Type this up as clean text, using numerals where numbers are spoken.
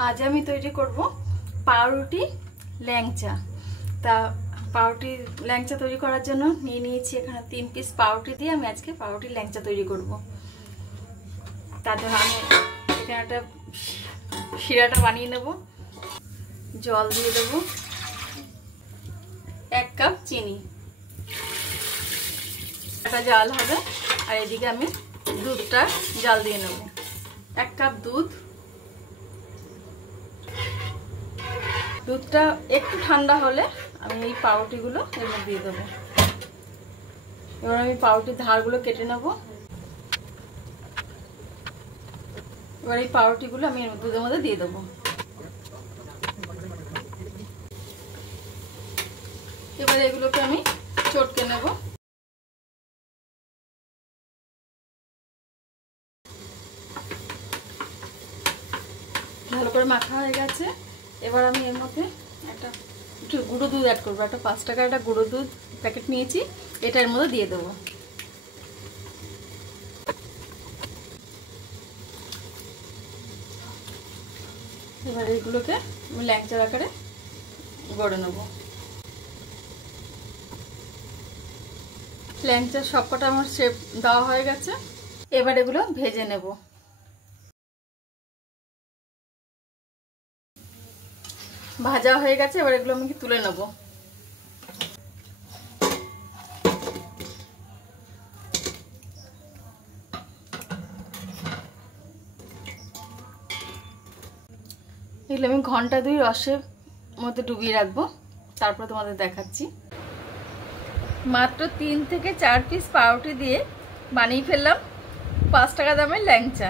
আজ আমি তৈরি করব পাউরুটি ল্যাংচা। তা পাউরুটি ল্যাংচা তৈরি করার জন্য নিয়ে নিয়েছি এখানে 3 পিস পাউরুটি দিয়ে আমি আজকে পাউরুটি ল্যাংচা তৈরি করব। তার জন্য আমি এখানে একটা শিরাটা বানিয়ে নেব। জল দিয়ে দেবো, 1 কাপ চিনি, একটা জাল হবে। আর এদিকে আমি দুধটা জাল দিয়ে নেব। 1 কাপ দুধটা একটু ঠান্ডা হলে আমি এই পাউরুটিগুলো এর মধ্যে দিয়ে দেবো। এবার আমি পাউরুটির ধারগুলো কেটে নেব। এবার এই পাউরুটিগুলো আমি দুধের মধ্যে দিয়ে দেবো। এবার এগুলোকে আমি চটকে নেব। ভালো করে মাখা হয়ে গেছে। এবার আমি এর মধ্যে একটু গুঁড়ো দুধ অ্যাড করবো। একটা 5 টাকার একটা গুঁড়ো দুধ প্যাকেট নিয়েছি, এটা এর মধ্যে দিয়ে দেবো। এবার এইগুলোকে আমি ল্যাংচার আকারে গড়ে নেব। ল্যাংচার সবকটা আমার শেপ দেওয়া হয়ে গেছে। এবার এগুলো ভেজে নেব। ভাজা হয়ে গেছে, এবার এগুলো আমি তুলে নেব। এগুলো আমি ঘন্টা 2 রসের মধ্যে ডুবিয়ে রাখবো, তারপর তোমাদের দেখাচ্ছি। মাত্র 3 থেকে 4 পিস পাউরুটি দিয়ে বানিয়ে ফেললাম 5 টাকা দামের ল্যাংচা।